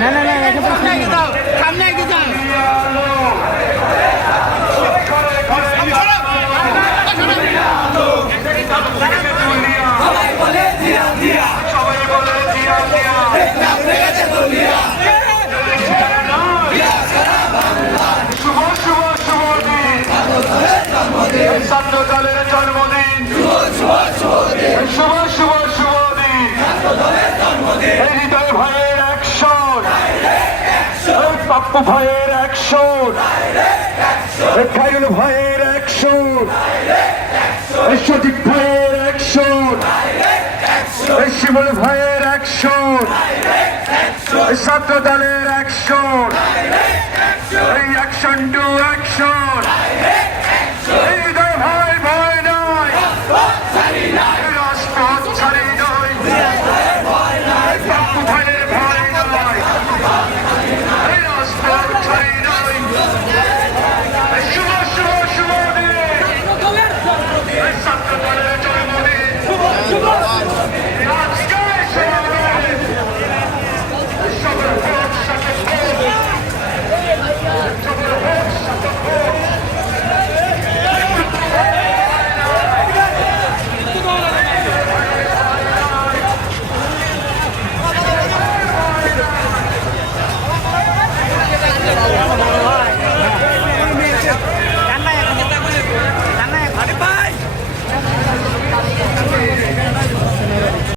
না না না সামনে এগিয়ে যাও, সামনে এগিয়ে যাও। ছাত্র দলের জন্মদিন, শুভ শুভ শুভ দিন। হৃদয় ভাইয়ের অ্যাকশন, পাপ্পু ভাইয়ের অ্যাকশন, খায়রুল ভাইয়ের অ্যাকশন, সঠিক ভাইয়ের অ্যাকশন, শিমুল ভাইয়ের অ্যাকশন, ছাত্র দলের অ্যাকশন, অ্যাকশন টু অ্যাকশন।